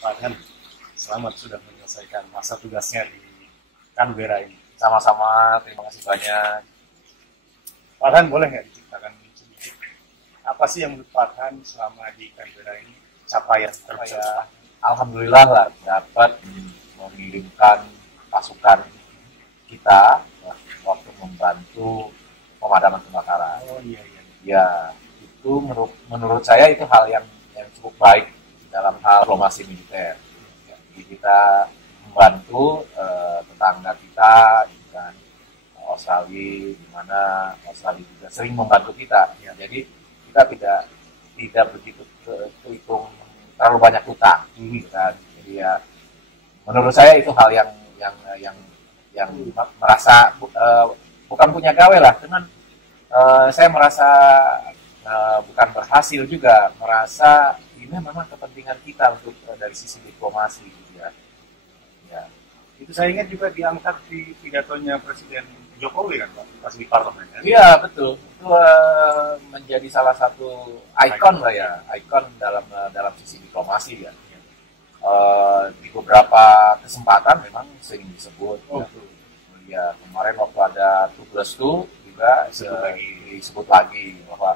Pak Han, selamat sudah menyelesaikan masa tugasnya di Canberra ini. Sama-sama, terima kasih banyak. Pak Han, boleh nggak diceritakan sedikit apa sih yang menurut Pak Han selama di Canberra ini capaian terbesar? Alhamdulillah lah dapat mengirimkan pasukan kita waktu membantu pemadaman kebakaran. Oh iya iya. Ya, itu menurut saya itu hal yang cukup baik dalam hal diplomasi militer. Ya, jadi kita membantu tetangga kita dengan Australia, di mana Australia juga sering membantu kita. Ya, jadi kita tidak begitu terhitung terlalu banyak utang. Kan? Jadi ya, menurut saya itu hal yang merasa bukan punya gawe lah, cuman saya merasa bukan berhasil juga, merasa ini memang kepentingan kita untuk dari sisi diplomasi gitu ya. Ya. Itu saya ingat juga diangkat di pidatonya Presiden Jokowi kan Pak, pas di parlemen. Iya betul, itu menjadi salah satu ikon lah ya, ikon dalam sisi diplomasi ya. Di beberapa kesempatan memang sering disebut. Oh, ya. Kemarin waktu ada 2+2 juga disebut lagi bahwa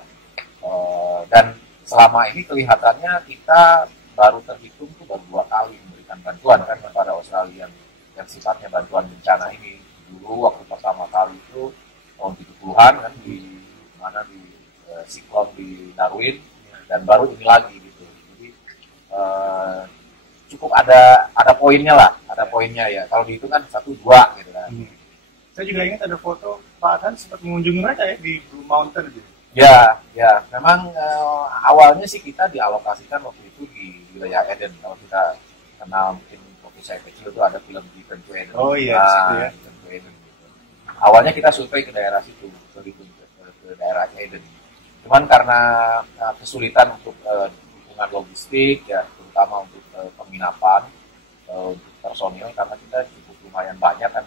dan selama ini kelihatannya kita baru terhitung tuh baru 2 kali memberikan bantuan kan kepada Australia yang sifatnya bantuan bencana ini. Dulu waktu pertama kali itu tahun 70-an kan di siklon di Darwin, dan baru ini lagi gitu. Jadi cukup ada poinnya lah, ada poinnya ya. Kalau dihitung kan 1-2 gitu kan. Saya juga ingat ada foto Pak Han sempat mengunjungi mereka ya di Blue Mountain gitu. Ya, memang awalnya sih kita dialokasikan waktu itu di wilayah Eden. Kalau kita kenal mungkin waktu saya kecil itu ada film di Eden. Oh iya, di situ ya. Eden, gitu. Awalnya kita survei ke daerah situ, ke daerah Eden. Cuman karena kesulitan untuk dukungan logistik ya, terutama untuk penginapan, untuk personil, karena kita cukup lumayan banyak kan,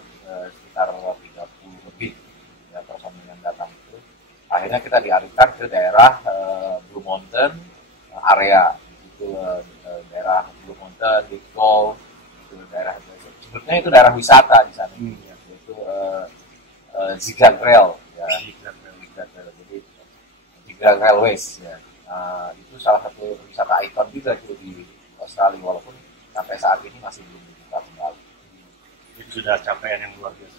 sekitar 30 lebih ya personil yang datang itu. Akhirnya kita dialihkan ke daerah Blue Mountain area, itu daerah Blue Mountain, Big Gold, itu daerah sebetulnya itu daerah wisata di sana, yaitu Zigzag Rail ya, jadi Zigzag Railways ya. Itu salah satu wisata ikon juga itu di Australia, walaupun sampai saat ini masih belum dibuka kembali. Itu sudah capaian yang luar biasa.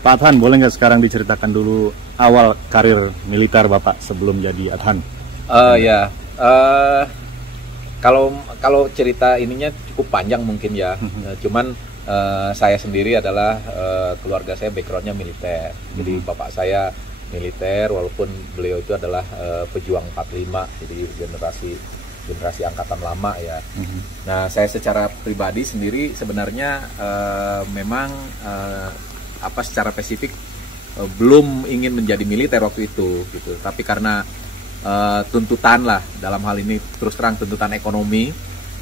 Pak Adhan, boleh nggak sekarang diceritakan dulu awal karir militer Bapak sebelum jadi Adhan? Kalau cerita ininya cukup panjang mungkin ya. Cuman saya sendiri adalah keluarga saya backgroundnya militer. Jadi bapak saya militer, walaupun beliau itu adalah pejuang 45, jadi generasi angkatan lama ya. Nah, saya secara pribadi sendiri sebenarnya memang secara spesifik belum ingin menjadi militer waktu itu gitu. Tapi karena tuntutan lah, dalam hal ini terus terang tuntutan ekonomi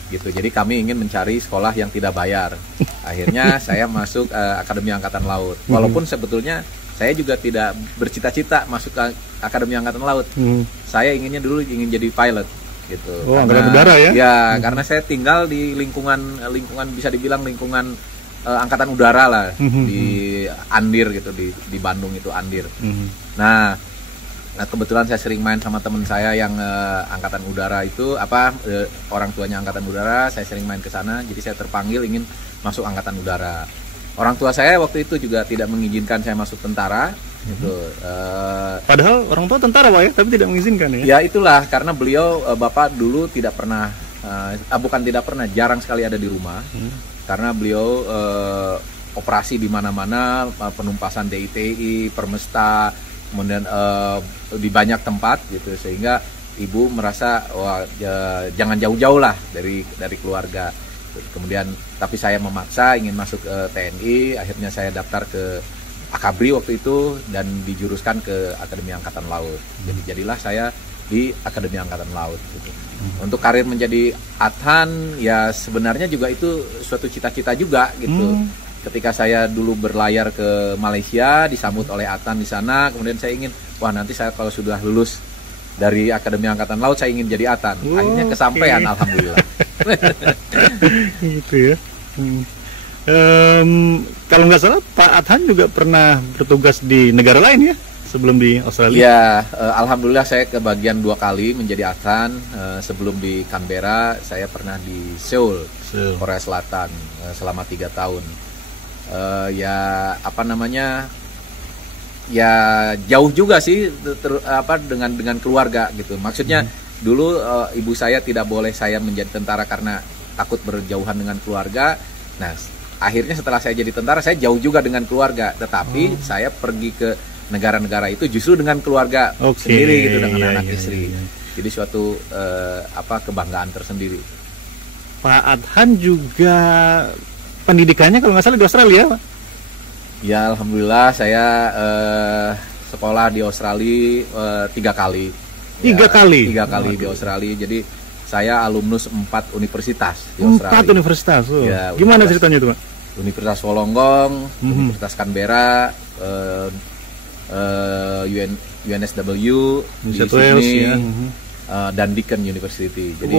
gitu. Jadi kami ingin mencari sekolah yang tidak bayar. Akhirnya saya masuk Akademi Angkatan Laut. Walaupun sebetulnya saya juga tidak bercita-cita masuk ke Akademi Angkatan Laut. Saya inginnya dulu ingin jadi pilot gitu. Oh, Angkatan Udara ya? Ya, karena saya tinggal di lingkungan bisa dibilang lingkungan Angkatan Udara lah, di Andir gitu, di Bandung itu Andir. Nah, kebetulan saya sering main sama teman saya yang Angkatan Udara itu, orang tuanya Angkatan Udara, saya sering main ke sana, jadi saya terpanggil ingin masuk Angkatan Udara. Orang tua saya waktu itu juga tidak mengizinkan saya masuk tentara, gitu. Padahal orang tua tentara Pak ya, tapi tidak mengizinkan ya? Ya itulah, karena beliau, Bapak dulu tidak pernah, jarang sekali ada di rumah, karena beliau operasi di mana-mana, penumpasan DITI, Permesta, kemudian di banyak tempat gitu, sehingga ibu merasa jangan jauh-jauh lah dari keluarga. Kemudian tapi saya memaksa ingin masuk ke TNI, akhirnya saya daftar ke Akabri waktu itu dan dijuruskan ke Akademi Angkatan Laut. Jadi jadilah saya di Akademi Angkatan Laut gitu. Untuk karir menjadi Adhan ya sebenarnya juga itu suatu cita-cita juga gitu. Ketika saya dulu berlayar ke Malaysia, disambut oleh Adhan di sana, kemudian saya ingin, nanti saya kalau sudah lulus dari Akademi Angkatan Laut, saya ingin jadi Adhan. Akhirnya kesampaian, alhamdulillah. Gitu ya. Kalau nggak salah, Pak Adhan juga pernah bertugas di negara lain ya, sebelum di Australia? Ya, alhamdulillah saya kebagian 2 kali menjadi Adhan. Sebelum di Canberra, saya pernah di Seoul, Korea Selatan, selama 3 tahun. Jauh juga sih dengan keluarga gitu. Maksudnya dulu ibu saya tidak boleh saya menjadi tentara karena takut berjauhan dengan keluarga. Nah, akhirnya setelah saya jadi tentara saya jauh juga dengan keluarga, tetapi saya pergi ke negara-negara itu justru dengan keluarga sendiri gitu, dengan anak istri. Jadi suatu kebanggaan tersendiri. Pak Adhan juga pendidikannya kalau nggak salah di Australia, Pak? Ya, alhamdulillah saya sekolah di Australia 3 kali. 3 kali? 3 kali di Australia. Jadi saya alumnus 4 universitas di Australia. 4 universitas? Ya, gimana ceritanya itu, Pak? Universitas Wollongong, Universitas Canberra, UNSW di Sydney, dan Deakin University. Jadi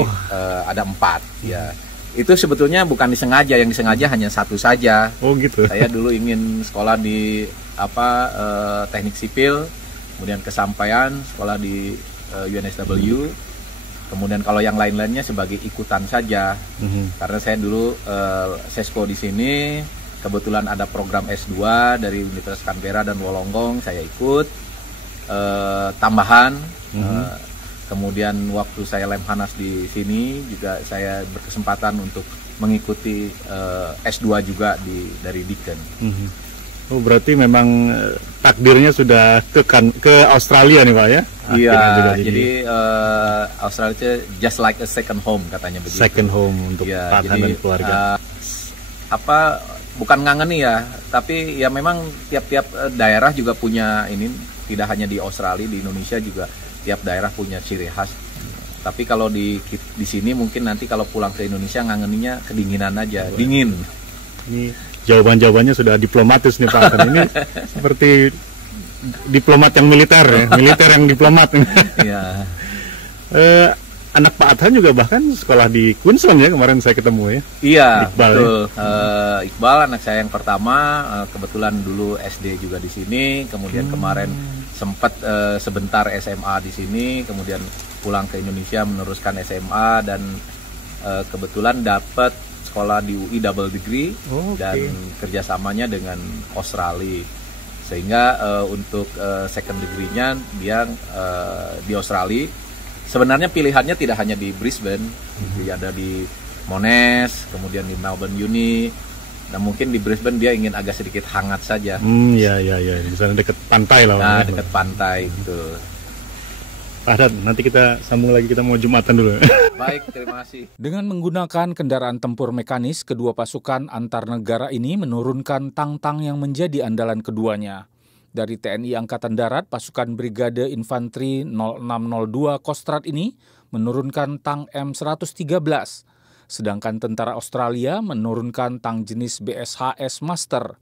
ada 4 ya. Itu sebetulnya bukan disengaja, yang disengaja hanya satu saja. Oh gitu. Saya dulu ingin sekolah di teknik sipil, kemudian kesampaian sekolah di UNSW. Kemudian kalau yang lain-lainnya sebagai ikutan saja. Karena saya dulu sesko di sini, kebetulan ada program S2 dari Universitas Canberra dan Wollongong, saya ikut tambahan. Kemudian waktu saya Lemhanas di sini juga saya berkesempatan untuk mengikuti S2 juga dari Deakin. Oh, berarti memang takdirnya sudah ke Australia nih Pak ya? Iya, jadi Australia itu just like a second home katanya begitu. Second home untuk Pak Adhan dan keluarga. Bukan ngangeni ya, tapi ya memang tiap-tiap daerah juga punya ini, tidak hanya di Australia, di Indonesia juga tiap daerah punya ciri khas. Tapi kalau di sini mungkin nanti kalau pulang ke Indonesia ngangeninya kedinginan aja, dingin. Ini jawaban-jawabannya sudah diplomatis nih Pak. Ini seperti diplomat yang militer ya, militer yang diplomat. Iya. Anak Pak Adhan juga bahkan sekolah di Queensland ya, kemarin saya ketemu ya. Iya, Iqbal, betul. Iqbal anak saya yang pertama, kebetulan dulu SD juga di sini, kemudian kemarin sempat sebentar SMA di sini, kemudian pulang ke Indonesia meneruskan SMA dan kebetulan dapat sekolah di UI double degree dan kerjasamanya dengan Australia, sehingga untuk second degree-nya dia di Australia. Sebenarnya pilihannya tidak hanya di Brisbane, dia ada di Monash, kemudian di Melbourne Uni, Dan mungkin di Brisbane dia ingin agak sedikit hangat saja. Ya. Misalnya dekat pantai lah. Nah, dekat pantai gitu. Pak Haddad, nanti kita sambung lagi, kita mau Jumatan dulu. Baik, terima kasih. Dengan menggunakan kendaraan tempur mekanis, kedua pasukan antar negara ini menurunkan tang-tang yang menjadi andalan keduanya. Dari TNI Angkatan Darat, pasukan Brigade Infanteri 0602 Kostrad ini menurunkan tang M113. Sedangkan tentara Australia menurunkan tang jenis BSHS Master.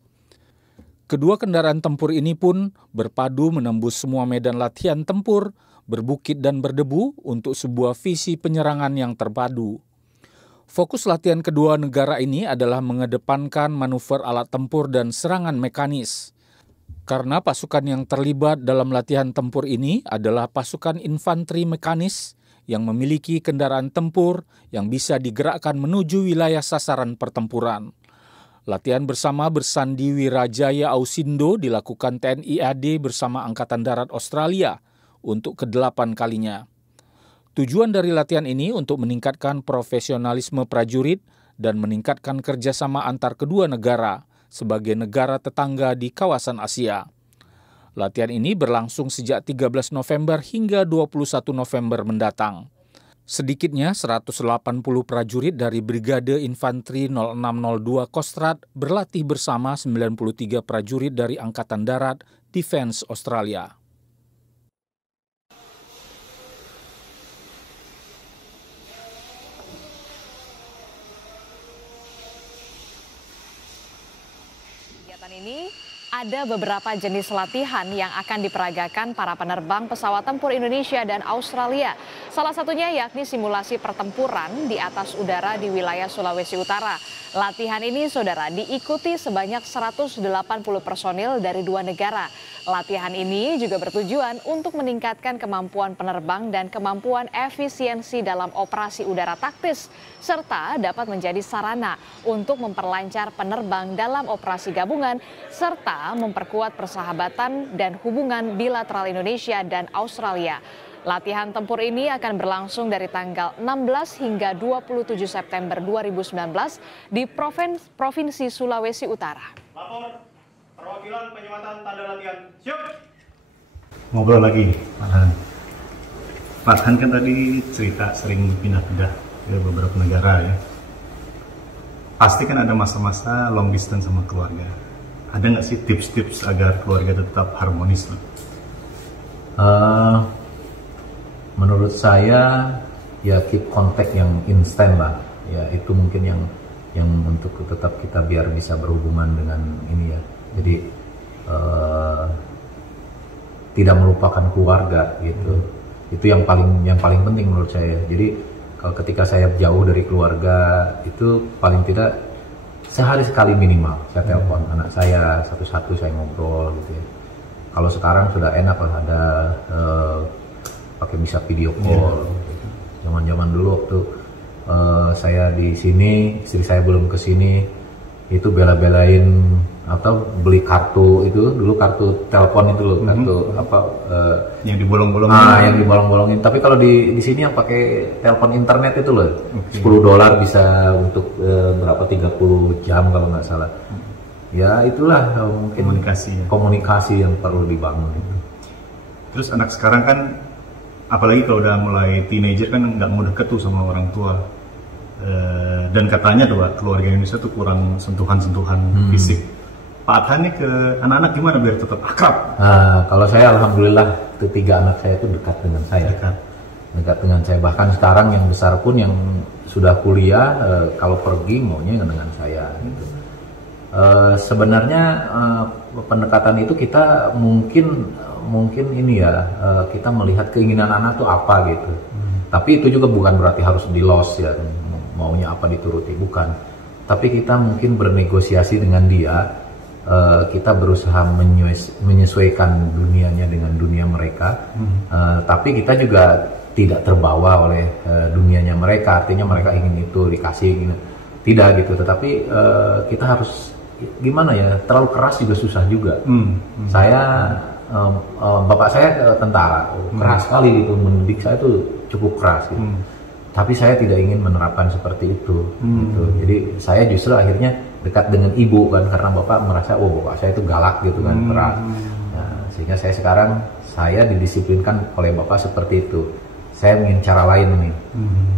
Kedua kendaraan tempur ini pun berpadu menembus semua medan latihan tempur, berbukit dan berdebu untuk sebuah visi penyerangan yang terpadu. Fokus latihan kedua negara ini adalah mengedepankan manuver alat tempur dan serangan mekanis. Karena pasukan yang terlibat dalam latihan tempur ini adalah pasukan infanteri mekanis yang memiliki kendaraan tempur yang bisa digerakkan menuju wilayah sasaran pertempuran. Latihan bersama bersandi Wirajaya Ausindo dilakukan TNI AD bersama Angkatan Darat Australia untuk ke-8 kalinya. Tujuan dari latihan ini untuk meningkatkan profesionalisme prajurit dan meningkatkan kerjasama antar kedua negara sebagai negara tetangga di kawasan Asia. Latihan ini berlangsung sejak 13 November hingga 21 November mendatang. Sedikitnya 180 prajurit dari Brigade Infanteri 0602 Kostrad berlatih bersama 93 prajurit dari Angkatan Darat Defense Australia. Kegiatan ini ada beberapa jenis latihan yang akan diperagakan para penerbang pesawat tempur Indonesia dan Australia. Salah satunya yakni simulasi pertempuran di atas udara di wilayah Sulawesi Utara. Latihan ini, saudara, diikuti sebanyak 180 personil dari dua negara. Latihan ini juga bertujuan untuk meningkatkan kemampuan penerbang dan kemampuan efisiensi dalam operasi udara taktis, serta dapat menjadi sarana untuk memperlancar penerbang dalam operasi gabungan, serta memperkuat persahabatan dan hubungan bilateral Indonesia dan Australia. Latihan tempur ini akan berlangsung dari tanggal 16 hingga 27 September 2019 di Provinsi Sulawesi Utara. Lapor perwakilan penyematan tanda latihan. Siap. Ngobrol lagi, Pak Han. Pak Han kan tadi cerita sering pindah-pindah ke beberapa negara ya. Pasti kan ada masa-masa long distance sama keluarga. Ada nggak sih tips-tips agar keluarga tetap harmonis? Menurut saya ya keep kontak yang instan lah, ya itu mungkin yang untuk tetap kita biar bisa berhubungan dengan ini ya. Jadi tidak melupakan keluarga gitu. Itu yang paling penting menurut saya. Jadi kalau ketika saya jauh dari keluarga itu paling tidak sehari sekali minimal saya telepon anak saya satu-satu, saya ngobrol gitu ya. Kalau sekarang sudah enak lah ada pakai bisa video call. Zaman-zaman dulu waktu saya di sini, istri saya belum ke sini, itu bela-belain atau beli kartu itu dulu, kartu telepon itu loh, kartu yang dibolong-bolongin. Yang dibolong-bolongin. Tapi kalau di sini yang pakai telepon internet itu loh, $10 bisa untuk berapa 30 jam kalau nggak salah. Ya itulah mungkin komunikasi yang perlu dibangun itu. Terus anak sekarang kan, apalagi kalau udah mulai teenager kan nggak mau deket tuh sama orang tua. Dan katanya tuh keluarga Indonesia tuh kurang sentuhan-sentuhan fisik. Pak Adhan nih ke anak-anak gimana biar tetap akrab? Kalau saya alhamdulillah ketiga anak saya itu dekat dengan saya. Dekat dengan saya. Bahkan sekarang yang besar pun yang sudah kuliah kalau pergi maunya dengan saya. Gitu. Sebenarnya pendekatan itu kita mungkin ini ya, kita melihat keinginan anak tuh apa gitu. Tapi itu juga bukan berarti harus di-loss ya, maunya apa dituruti, bukan. Tapi kita mungkin bernegosiasi dengan dia, kita berusaha menyesuaikan dunianya dengan dunia mereka. Tapi kita juga tidak terbawa oleh dunianya mereka, artinya mereka ingin itu dikasih, tidak gitu. Tetapi kita harus gimana ya, terlalu keras juga susah juga. Saya bapak saya tentara, keras sekali gitu, mendidik saya tuh cukup keras gitu. Tapi saya tidak ingin menerapkan seperti itu gitu. Jadi saya justru akhirnya dekat dengan ibu kan, karena bapak merasa bapak saya itu galak gitu kan, keras. Nah, sehingga saya didisiplinkan oleh bapak seperti itu. Saya ingin cara lain nih,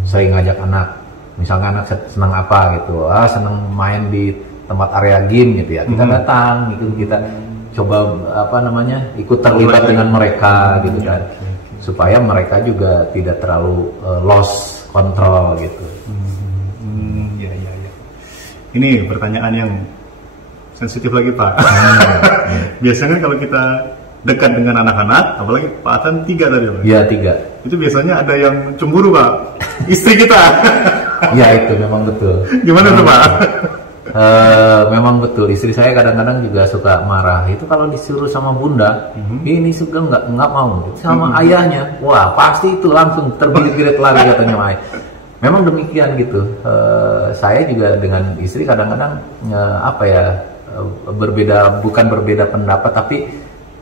sering ngajak anak, misalnya anak senang apa gitu, senang main di tempat area game gitu ya, kita datang gitu, kita coba ikut terlibat dengan mereka gitu kan, supaya mereka juga tidak terlalu lost control gitu. Ya. Ini pertanyaan yang sensitif lagi Pak. Biasanya kalau kita dekat dengan anak-anak, apalagi Pak Atan 3 tadi Pak? Iya 3. Itu biasanya ada yang cemburu Pak, istri kita. Ya itu memang betul. Gimana tuh Pak? Memang betul, istri saya kadang-kadang juga suka marah. Itu kalau disuruh sama bunda, ini suka nggak mau. Sama ayahnya, wah pasti itu langsung terbirit-birit lagi katanya ayah. Memang demikian gitu. Saya juga dengan istri kadang-kadang bukan berbeda pendapat, tapi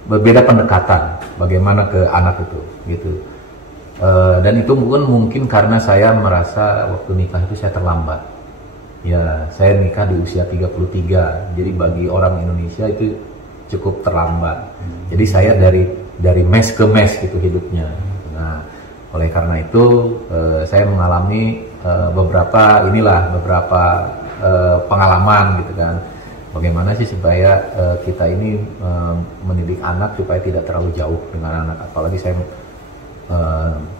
berbeda pendekatan bagaimana ke anak itu gitu. Dan itu mungkin karena saya merasa waktu nikah itu saya terlambat. Ya, saya nikah di usia 33. Jadi bagi orang Indonesia itu cukup terlambat. Jadi saya dari mes ke mes gitu hidupnya. Nah, oleh karena itu saya mengalami beberapa pengalaman gitu kan. Bagaimana sih supaya kita ini mendidik anak supaya tidak terlalu jauh dengan anak, apalagi saya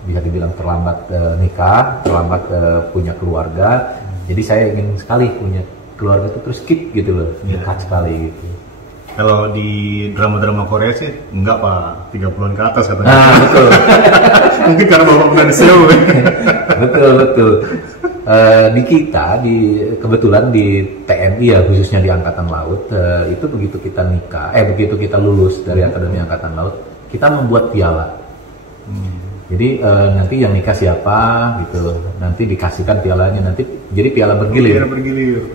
bisa dibilang terlambat nikah, terlambat punya keluarga. Jadi saya ingin sekali punya keluarga itu terus skip gitu loh, dekat sekali gitu. Kalau di drama-drama Korea sih enggak Pak, 30-an ke atas katanya. Nah, betul. Mungkin karena bapak bukan SEO. Betul. Di kita, kebetulan di TNI ya, khususnya di Angkatan Laut, itu begitu kita lulus dari Akademi Angkatan Laut, kita membuat piala. Jadi nanti yang nikah siapa gitu, nanti dikasihkan pialanya, nanti jadi piala bergilir.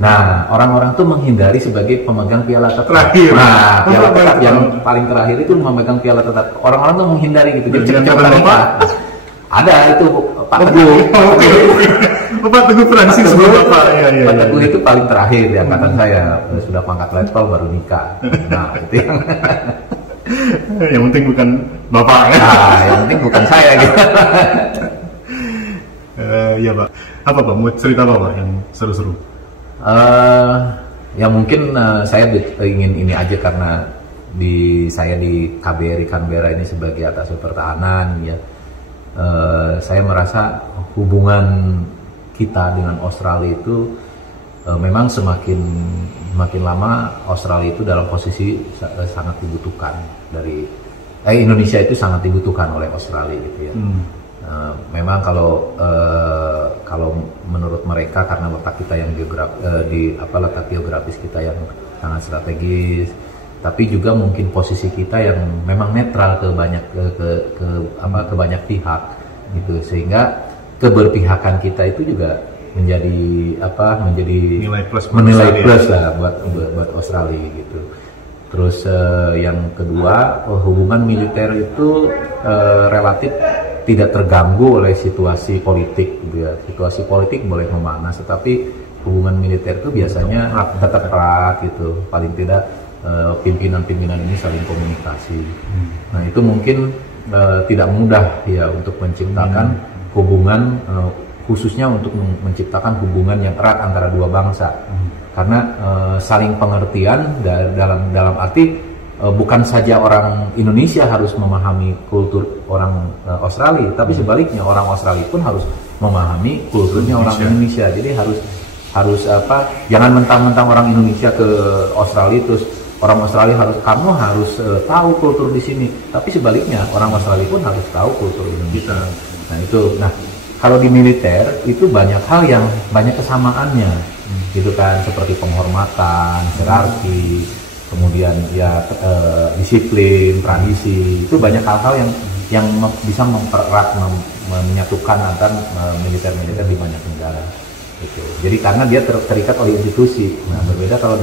Nah, orang-orang tuh menghindari sebagai pemegang piala terakhir. Nah, piala tetap yang paling terakhir itu memegang piala tetap. Orang-orang tuh menghindari gitu. Jadi cepet-cepet nikah. Ada itu Pak Teguh. Pak Teguh Francis Bapak. Pak Teguh itu paling terakhir di angkatan saya, sudah pangkat letkol baru nikah. Nah, itu yang penting bukan bapak ya. Nah, yang penting bukan saya gitu. Ya Pak, apa Pak mau cerita apa Pak yang seru-seru? Ya mungkin saya ingin ini aja, karena saya di KBRI Canberra ini sebagai atas pertahanan ya, saya merasa hubungan kita dengan Australia itu memang semakin lama Australia itu dalam posisi sangat dibutuhkan Indonesia itu sangat dibutuhkan oleh Australia gitu ya. Memang kalau menurut mereka karena letak kita yang letak geografis kita yang sangat strategis, tapi juga mungkin posisi kita yang memang netral ke banyak pihak gitu, sehingga keberpihakan kita itu juga menjadi nilai plus lah buat Australia gitu. Terus yang kedua, hubungan militer itu relatif tidak terganggu oleh situasi politik gitu ya. Situasi politik boleh memanas, tetapi hubungan militer itu biasanya tetap erat gitu. Paling tidak pimpinan-pimpinan ini saling komunikasi. Nah, itu mungkin tidak mudah ya untuk menciptakan hubungan, khususnya untuk menciptakan hubungan yang erat antara dua bangsa, karena saling pengertian dalam arti bukan saja orang Indonesia harus memahami kultur orang Australia, tapi sebaliknya orang Australia pun harus memahami kulturnya orang Indonesia. Jadi harus jangan mentang-mentang orang Indonesia ke Australia terus orang Australia kamu harus tahu kultur di sini, tapi sebaliknya orang Australia pun harus tahu kultur Indonesia. Nah, kalau di militer itu banyak hal yang banyak kesamaannya, gitu kan, seperti penghormatan, hierarki, kemudian ya disiplin, tradisi, itu banyak hal-hal yang bisa mempererat, menyatukan antar militer-militer di banyak negara. Gitu. Jadi karena dia terikat oleh institusi. Nah, berbeda kalau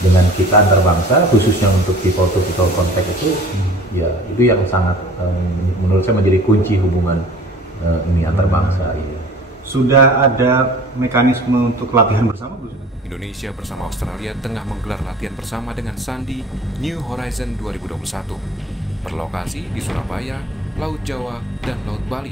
dengan kita antar bangsa, khususnya untuk people to people contact itu, ya itu yang sangat menurut saya menjadi kunci hubungan ini antar bangsa. Iya. Sudah ada mekanisme untuk latihan bersama, Bu? Indonesia bersama Australia tengah menggelar latihan bersama dengan Sandi New Horizon 2021. Berlokasi di Surabaya, Laut Jawa, dan Laut Bali.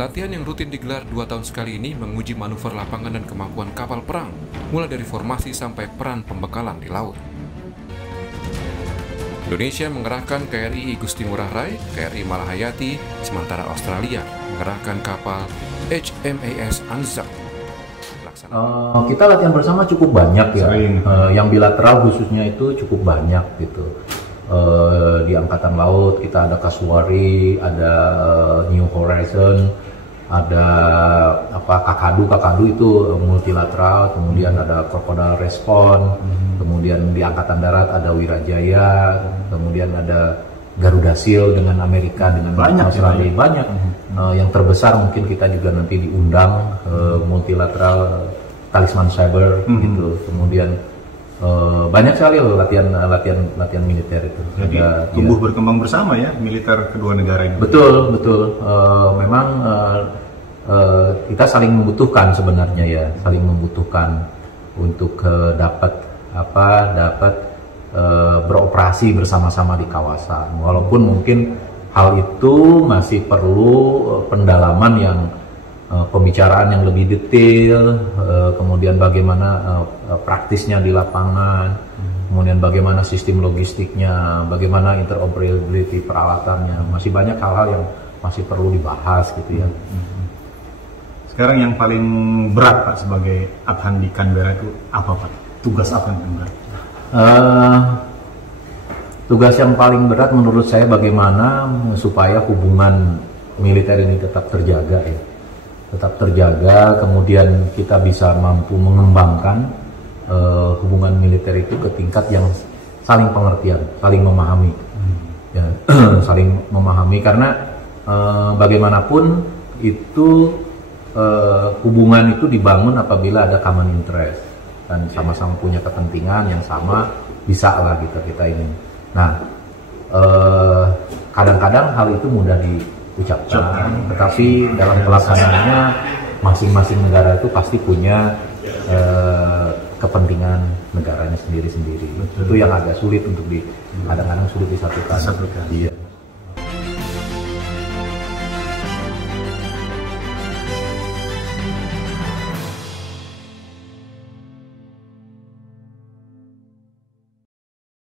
Latihan yang rutin digelar 2 tahun sekali ini menguji manuver lapangan dan kemampuan kapal perang, mulai dari formasi sampai peran pembekalan di laut. Indonesia mengerahkan KRI Igusti Ngurah Rai, KRI Malahayati, sementara Australia mengerahkan kapal HMAS Anzac. Kita latihan bersama cukup banyak ya, yang bilateral khususnya itu cukup banyak gitu. Di Angkatan Laut kita ada Kasuari, ada New Horizon, ada Kakadu itu multilateral, kemudian ada Crocodile Response, kemudian di Angkatan Darat ada Wirajaya, kemudian ada Garuda Shield dengan Amerika, dengan Australia, banyak. Yang terbesar mungkin kita juga nanti diundang multilateral Talisman Cyber gitu, kemudian banyak sekali loh latihan militer itu. Jadi tumbuh berkembang bersama ya militer kedua negara ini. Betul. Memang kita saling membutuhkan sebenarnya ya, saling membutuhkan untuk dapat beroperasi bersama-sama di kawasan. Walaupun mungkin hal itu masih perlu pendalaman yang pembicaraan yang lebih detail, kemudian bagaimana praktisnya di lapangan, kemudian bagaimana sistem logistiknya, bagaimana interoperability peralatannya, masih banyak hal-hal yang masih perlu dibahas gitu ya. Sekarang yang paling berat Pak sebagai Adhan di Canberra itu apa Pak? Tugas apa yang berat? Tugas yang paling berat menurut saya bagaimana supaya hubungan militer ini tetap terjaga ya. Tetap terjaga, kemudian kita bisa mampu mengembangkan hubungan militer itu ke tingkat yang saling pengertian, saling memahami, ya, saling memahami karena bagaimanapun itu hubungan itu dibangun apabila ada common interest dan sama-sama punya kepentingan yang sama, bisa lah kita ini. Nah, kadang-kadang hal itu mudah diucapkan, tetapi dalam pelaksanaannya masing-masing negara itu pasti punya kepentingan negaranya sendiri-sendiri. Itu yang agak sulit untuk kadang-kadang sulit disatukan. Iya.